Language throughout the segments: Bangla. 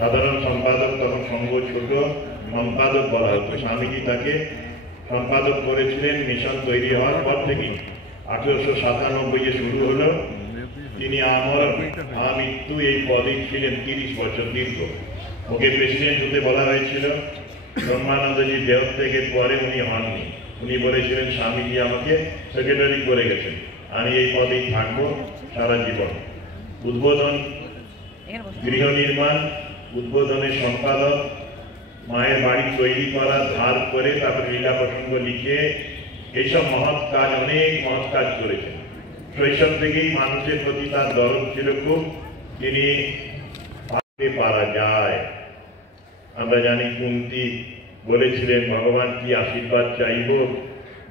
সাধারণ সম্পাদক তখন সংঘ ছোট, সম্পাদক বলা হতো। স্বামীজি তাকে সম্পাদক করেছিলেন মিশন তৈরি হওয়ার পর থেকেই। 1897 শুরু হলো। তিনি আমৃত্যু এই পদে ছিলেন 30 বছর দীর্ঘ। ওকে প্রেসিডেন্ট হতে বলা হয়েছিল। ব্রহ্মানন্দজির দেহত্যাগের পরে উনি হননি। উনি বলেছিলেন স্বামীজি আমাকে সেক্রেটারি করে গেছেন, আমি এই পদেই থাকবো সারা জীবন। উদ্বোধন, গৃহ নির্মাণ, উদ্বোধনের সম্পাদক, মায়ের বাড়ি তৈরি করা, ধার করে তারপর লীলা প্রসঙ্গ লিখে এইসব মহৎ কাজ, অনেক মহৎ কাজ করেছেন। শৈশব থেকেই মানুষের প্রতি তার দরদ ছিল খুব। তিনি ভাবতে পারা যায়। আমরা জানি কুন্তী বলেছিলেন ভগবান কি আশীর্বাদ চাইব,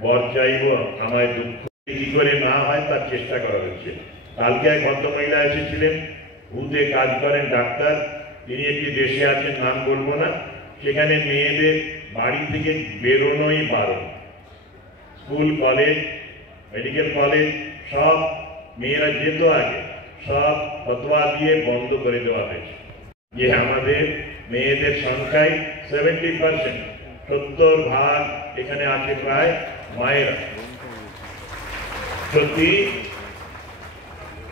বর চাইব, আমায় দুঃখ কি করে না হয় তার চেষ্টা করা হচ্ছে। কালকে এক ভদ্রমহিলা এসেছিলেন, ভূতে কাজ করেন ডাক্তার। তিনি একটি দেশে আছেন, নাম বলবো না। সেখানে মেয়েদের বাড়ি থেকে বেরোনোই বারণ। স্কুল, কলেজ, মেডিকেল কলেজ সব মেয়েরা যেত আগে, সব ফতোয়া দিয়ে বন্ধ করে দেওয়া হয়েছে। যে আমাদের মেয়েদের সংখ্যায় 70%, 70% এখানে আছে প্রায় মায়েরা। সত্যি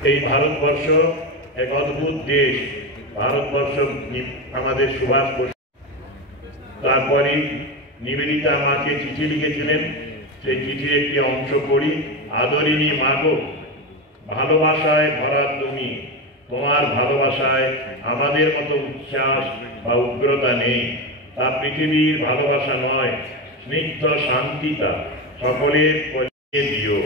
এই ভারতবর্ষ এক অদ্ভুত দেশ। ভারতবর্ষ আমাদের সুভাষ বসু, তারপরে নিবেদিতা আমাকে চিঠি লিখেছিলেন। সেই চিঠির একটি অংশ পড়ি। আদরিণী মাগো, ভালোবাসায় ভরা তুমি, তোমার ভালোবাসায় আমাদের মতো উচ্ছ্বাস বা উগ্রতা নেই। তা পৃথিবীর ভালোবাসা নয়, স্নিগ্ধ শান্তিতা সকলের পরিয়ে দিও।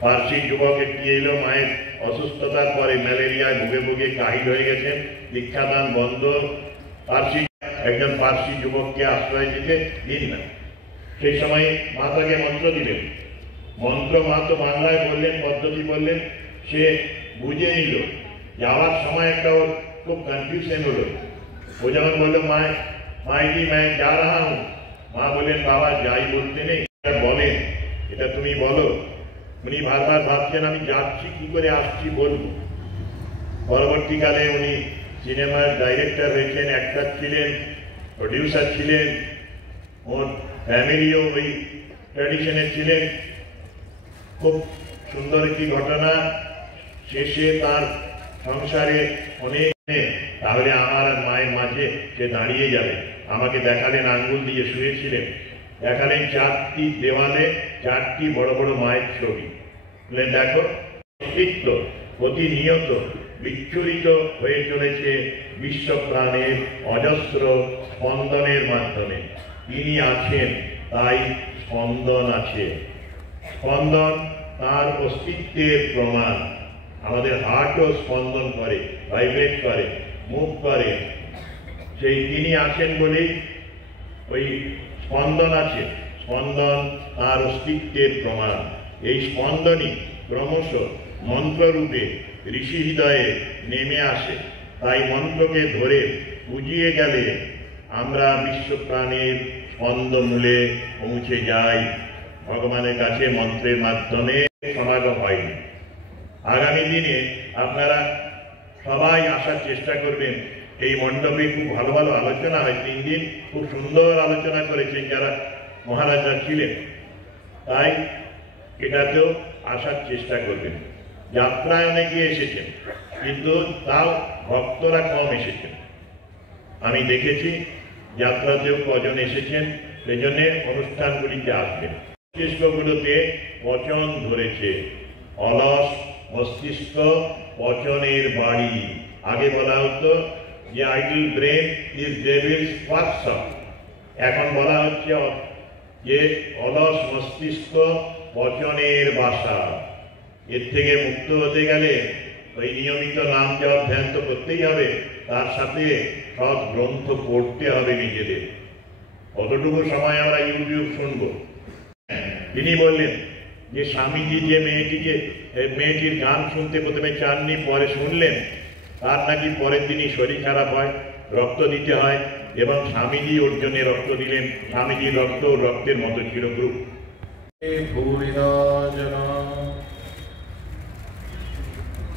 পার্সি যুবক একটি এলো, মায়ের অসুস্থতার পরে ম্যালেরিয়ায় ভুগে ভুগে কাহিল হয়ে গেছেন, দীক্ষাদান বন্ধ। একজন পার্সি যুবককে আশ্রয় দিতে দিন না। সেই সময় মা তাকে মন্ত্র দিলেন। মন্ত্র মা তো বাংলায় বললেন, পদ্ধতি বললেন, সে বুঝে নিল। যাওয়ার সময় একটা ওর খুব কনফিউশন হলো। ও যখন বললো মাইজি मैं जा रहा हूं, মা বললেন বাবা যাই বলতে নেই, বলেন এটা তুমি বলো। উনি বারবার ভাবছেন আমি যাচ্ছি কি করে, আসছি বলবো। পরবর্তীকালে উনি সিনেমার ডাইরেক্টর হয়েছেন, অ্যাক্টর ছিলেন, প্রডিউসার ছিলেন। ওর ফ্যামিলিও ওই ট্র্যাডিশনের ছিলেন। খুব সুন্দর একটি ঘটনা। শেষে তার সংসারে অনেক, তাহলে আমার আর মায়ের মাঝে সে দাঁড়িয়ে যাবে। আমাকে দেখালেন, আঙ্গুল দিয়ে শুয়েছিলেন, দেখালেন 4টি দেওয়ালে 4টি বড় বড় মায়ের ছবি। বললেন দেখো, অস্তিত্ব প্রতিনিয়ত বিচ্ছুরিত হয়ে চলেছে বিশ্ব প্রাণের অজস্র স্পন্দনের মাধ্যমে। তিনি আছেন, তাই স্পন্দন আছে। স্পন্দন তার অস্তিত্বের প্রমাণ। আমাদের হার্টও স্পন্দন করে, ভাইব্রেট করে, মুভ করে। সেই তিনি আছেন বলেই ওই স্পন্দন আছে। স্পন্দন তার অস্তিত্বের প্রমাণ। এই স্পন্দনই ক্রমশ মন্ত্ররূপে ঋষি হৃদয়ে নেমে আসে। তাই মন্ত্রকে ধরে বুঝিয়ে গেলে আমরা বিশ্বপ্রাণের স্পন্দমূলে পৌঁছে যাই। ভগবানের কাছে মন্ত্রের মাধ্যমে সমাগম হয়নি। আগামী দিনে আপনারা সবাই আসার চেষ্টা করবেন। এই মণ্ডপে খুব ভালো ভালো আলোচনা হয়। 3 দিন খুব সুন্দর আলোচনা করেছেন যারা মহারাজা ছিলেন। তাই এটাতেও আসার চেষ্টা করবেন। যাত্রায় অনেকে এসেছেন, কিন্তু তাও ভক্তরা কম এসেছেন। আমি দেখেছি যাত্রাতেও কজন এসেছেন, সেজন্য অনুষ্ঠানগুলিতে আসবেন। মস্তিষ্কগুলোতে পচন ধরেছে। অলস মস্তিষ্ক পচনের বাড়ি। আগে বলা হতো যে idol brain is Devil's workshop. এখন বলা হচ্ছে যে অলস মস্তিষ্ক পচনের বাসা। এর থেকে মুক্ত হতে গেলে ওই নিয়মিত নাম জপ ধ্যান তো করতেই হবে, তার সাথে সৎ গ্রন্থ পড়তে হবে নিজেদের। কতটুকু সময় আমরা ইউটিউব শুনবো। তিনি বললেন যে স্বামীজি যে মেয়েটির গান শুনতে প্রথমে চাননি, পরে শুনলেন, তার নাকি পরের দিনই শরীর খারাপ হয়, রক্ত দিতে হয়, এবং স্বামীজি ওর জন্য রক্ত দিলেন। স্বামীজির রক্ত রক্তের মতো ছিল গ্রুপ।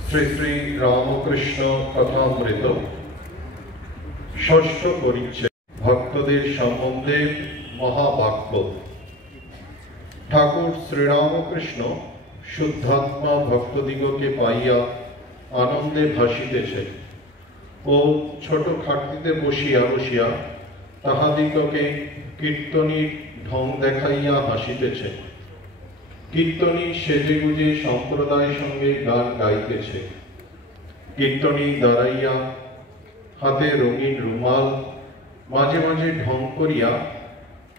শ্রী শ্রী রামকৃষ্ণ কথামৃত ষষ্ঠ পরিচ্ছেদ ভক্তদের সম্বন্ধে মহাবাক্য। ঠাকুর শ্রীরামকৃষ্ণ শুদ্ধাত্মা ভক্তদিগকে পাইয়া আনন্দে ভাসিতেছেন ও ছোট খাটতিতে বসিয়া বসিয়া তাহাদিগকে কীর্তনীর ঢং দেখাইয়া হাসিতেছেন। কীর্তনী সেজেগুজে সম্প্রদায় সঙ্গে গান গাইতেছে। কীর্তনী দাঁড়াইয়া হাতে রঙিন রুমাল মাঝে মাঝে ঢং করিয়া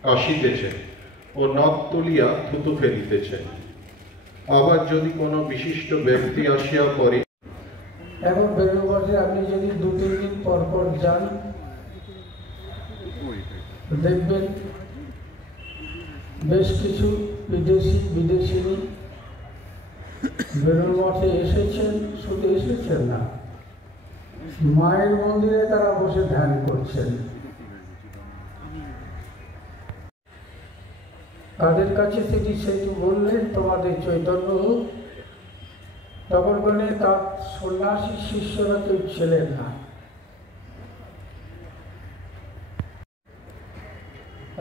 কাশিতেছেন ও নখ তুলিয়া থুতু ফেলিতেছেন। আবার যদি কোনো বিশিষ্ট ব্যক্তি আসিয়া পড়ে, এখন বেলুড়মঠে আপনি যদি 2-3 দিন পর পর যান, দেখবেন বেশ কিছু বিদেশিনী বেলুড়মঠে এসেছেন। শুধু এসেছেন না, মায়ের মন্দিরে তারা বসে ধ্যান করছেন। তাদের কাছে তিনি সেটু বললেন, তোমাদের চৈতন্য হোক। তখন বলে তার সন্ন্যাসী শিষ্যরা কেউ ছিলেন না।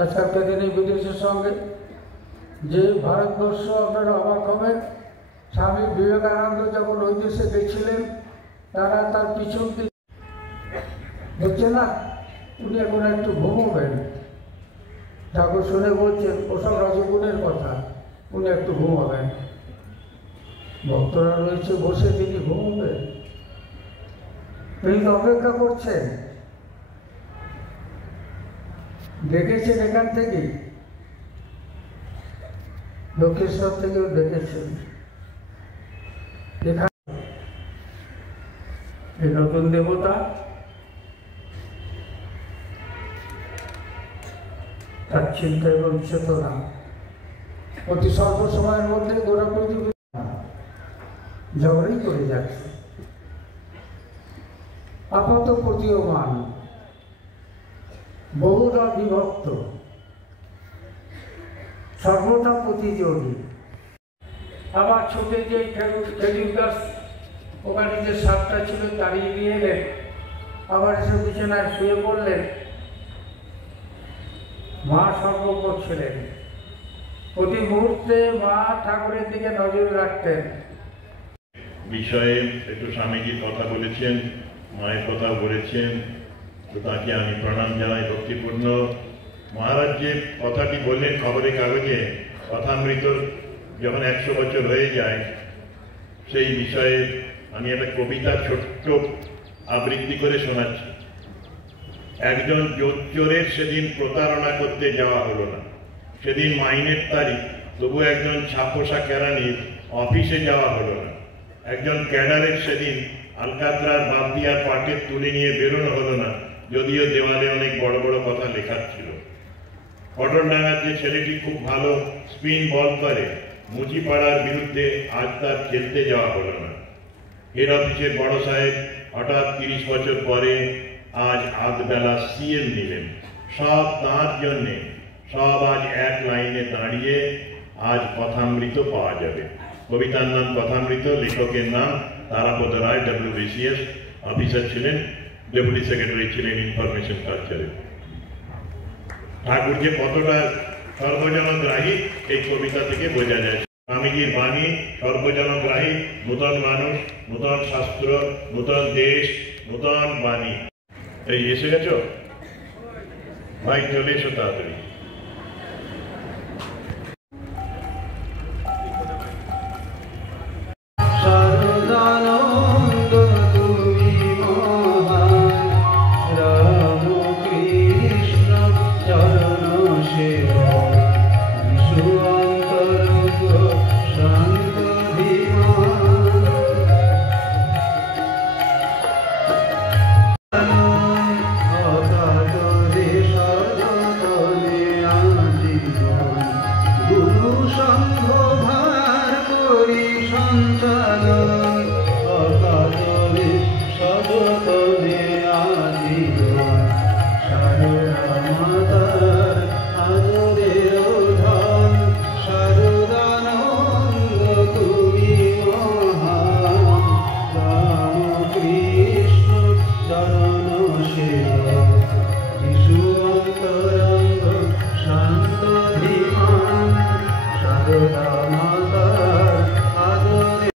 আজকালকার দিনে বিদেশের সঙ্গে যে ভারতবর্ষ, আপনারা অবাক হবেন, স্বামী বিবেকানন্দ যখন ওই দেশে গেছিলেন, তারা তার পিছন দেখছে না, উনি এখন একটু ঘুমোবেন। ঠাকুর শুনে বলছেন ওসব রাজগুণের কথা, উনি একটু ঘুমাবেন। ভক্তরা রয়েছে বসে, তিনি ঘুমবেন। তিনি অপেক্ষা করছেন। দেখেছেন এখান থেকে, দক্ষিণেশ্বর থেকেও দেখেছেন। এখানে এই নতুন দেবতা তার চিন্তা এবং চেতনা অতি স্বল্প সময়ের মধ্যে গোটা পৃথিবী ঝগড়াই করে যাচ্ছে। আপাত প্রতীয়মান, বহুদা বিভক্ত, সর্বদা প্রতিযোগী। আবার ছোটে যে খেজুর গাছ, ওখানে যে সাপটা ছিল তাড়িয়ে দিয়ে এলেন, আবার এসে বিছানায় শুয়ে পড়লেন। মা সর্বজ্ঞ ছিলেন, প্রতি মুহূর্তে মা ঠাকুরের দিকে নজর রাখতেন। বিষয়ে একটু স্বামীজির কথা বলেছেন, মায়ের কথা বলেছেন, তো তাকে আমি প্রণাম জানাই ভক্তিপূর্ণ। মহারাজ যে কথাটি বললেন খবরের কাগজে, কথামৃত যখন 100 বছর হয়ে যায়, সেই বিষয়ে আমি একটা কবিতা ছোট্ট আবৃত্তি করে শোনাচ্ছি। একজন জোচ্চোরের সেদিন প্রতারণা করতে যাওয়া হলো না। সেদিন মাইনের তারিখ, তবু একজন ছাপোষা কেরানির অফিসে যাওয়া হলো না। একজন ক্যাডারের সেদিন আলকাতরার বাগদিয়ার পাটে তুলে নিয়ে বেরোনো হলো না, যদিও দেওয়ালে অনেক বড় বড় কথা লেখা ছিল। কটনডাঙ্গার যে ছেলেটি খুব ভালো স্পিন বল করে, মুচিপাড়ার বিরুদ্ধে আজ তার খেলতে যাওয়া হলো না। হেড অফিসের বড় সাহেব হঠাৎ 30 বছর পরে আজ আধবেলা সিএম নিলেন। সব তাঁর জন্যে, সব আজ এক লাইনে দাঁড়িয়ে আজ কথামৃত পাওয়া যাবে। কবিতার নাম কথামৃত, লেখকের নাম তারাপদ রায়, WBCS অফিসার ছিলেন, ডেপুটি সেক্রেটারি ছিলেন ইনফরমেশন কালচারে। ঠাকুর যে কতটা সর্বজনগ্রাহী এই কবিতা থেকে বোঝা যায়। স্বামীজির বাণী সর্বজনগ্রাহী, নূতন মানুষ, নূতন শাস্ত্র, নূতন দেশ, নূতন বাণী। এই এসে গেছো ভাই, চলে এসো তাড়াতাড়ি। Krishna, Dharana Shiva. তরঙ্গ শান্ত ধীমান সারদা মাতার আদরে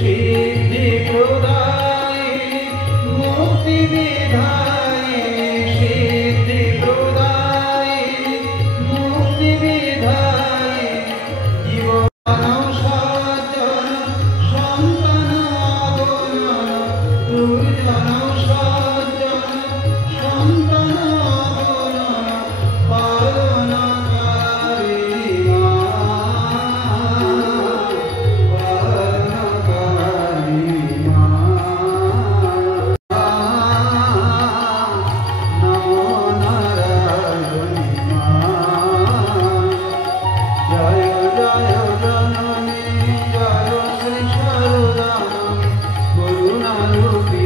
সিদ্ধি প্রদায়িনী মুক্তি বিধায়িনী সিদ্ধি প্রদায়িনী মুক্তি বিধায়িনী জীবন সজ্জন সন্তান অগণন দুর্জন সজ্জন সন্তান অগণন পালনকারিণী মা পালনকারিণী মা নমো নারায়ণী মা জয় জয় জননী জয় শ্রী সারদানন্দী করুণারূপী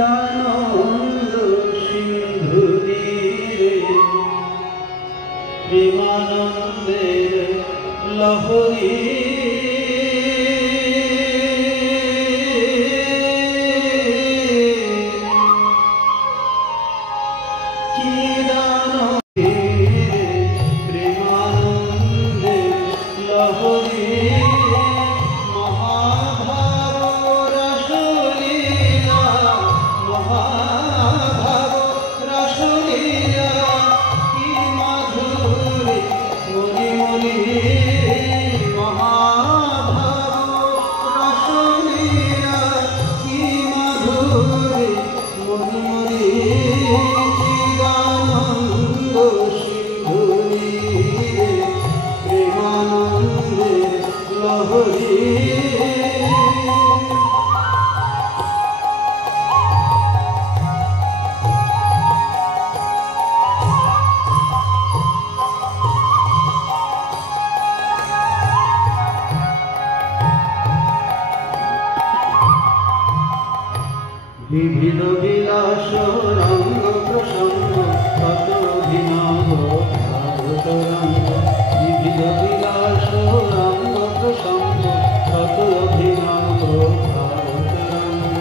চিদানন্দ সিন্ধু তীরে প্রেমানন্দের লহরী চিদানন্দের প্রেমানন্দের লহরী মহাভাব রসলীলা মহাভাব রসলীলা কি মাধুরী মনি মনি মহাভাব রসলীলা কি মাধুরী মনি মনি চিদানন্দ সিন্ধু তীরে প্রেমানন্দের লহরী বিবিধ বিলাস রঙ্গ প্রসঙ্গ কত অভিনব ভারত রঙ্গ বিবিধ বিলাস রঙ্গ প্রসঙ্গ কত অভিনব ভারত রঙ্গ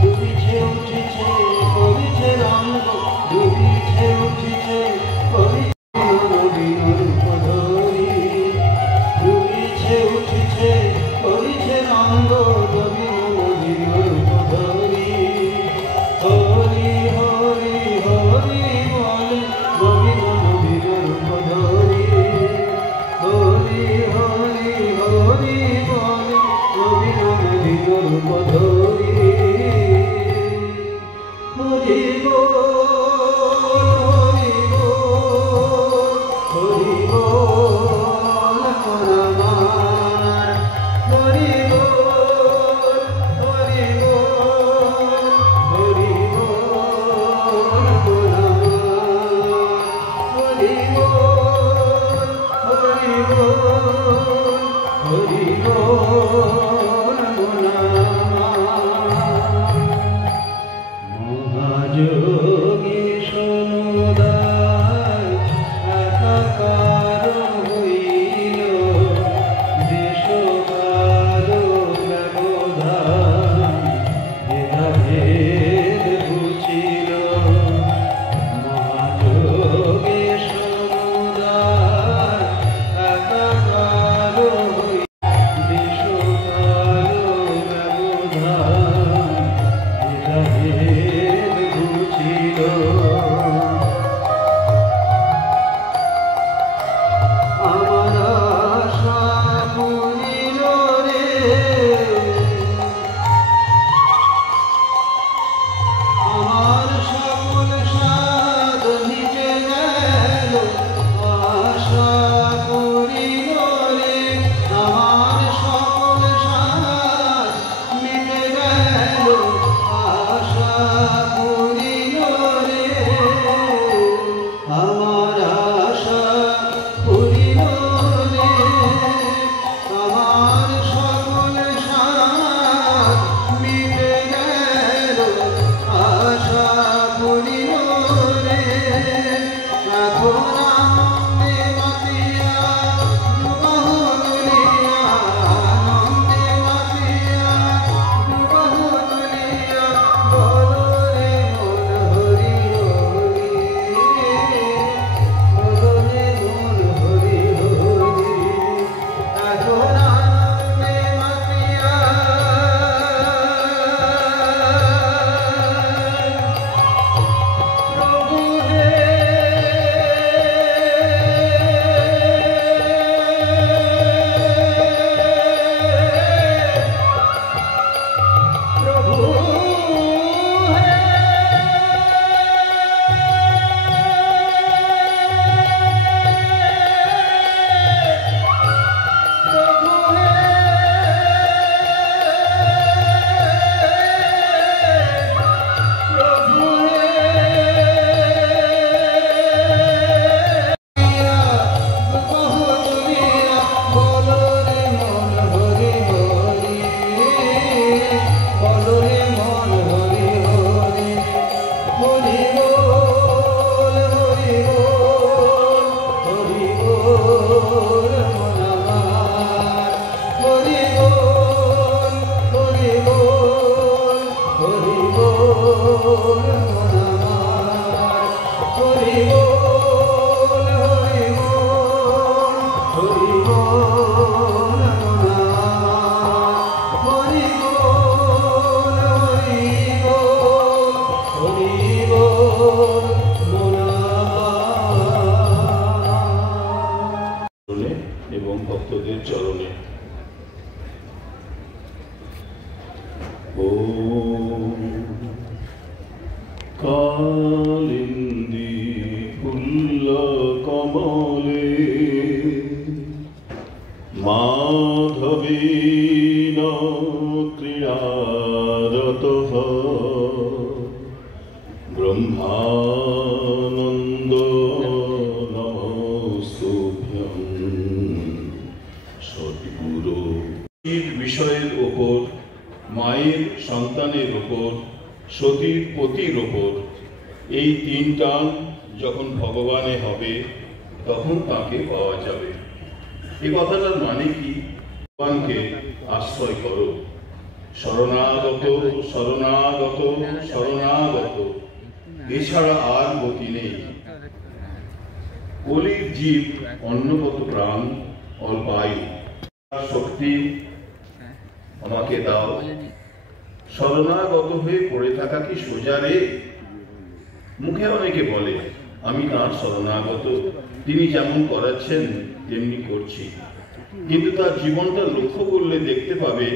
ডুবিছে উঠিছে করিছে রঙ্গ ডুবিছে উঠিছে করিছে নবীন রূপ ধরি ডুবিছে উঠিছে করিছে রঙ্গ নবীন রূপ ধরি হরি হরি হরি বলে নবীন নবীন রূপ ধরি হরি হরি হরি বলে নবীন নবীন রূপ ধরি হরি বল হরি বল হরি বল আমার হরি বল হরি বল হরি বল হরি বল হরি বল হরি বল এবং ভক্তদের চরণে কালিন্দী ফুল্ল কমলে মাধবীন ক্রীড়ারত ব্রহ্মানন্দ নমস্তুভ্যং সদ্গুরু। বিষয়ের ওপর, মায়ের সন্তানের ওপর, সতীর পতির ওপর, এই তিন টান যখন ভগবানে হবে তখন তাকে পাওয়া যাবে। এই কথাটার মানে কি? ভগবানকে আশ্রয় করো, শরণাগত শরণাগত শরণাগত, এছাড়া আর গতি নেই। কলির জীব অন্নগত প্রাণ, অল্পায়ু, শক্তি আমাকে দাও। শরণাগত হয়ে পড়ে থাকা কি সোজা রে? মুখে অনেকে বলে আমি তাঁর শরণাগত, তিনি যেমন করাচ্ছেন তেমনি করছি, কিন্তু তার জীবনটা লক্ষ্য করলে দেখতে পাবে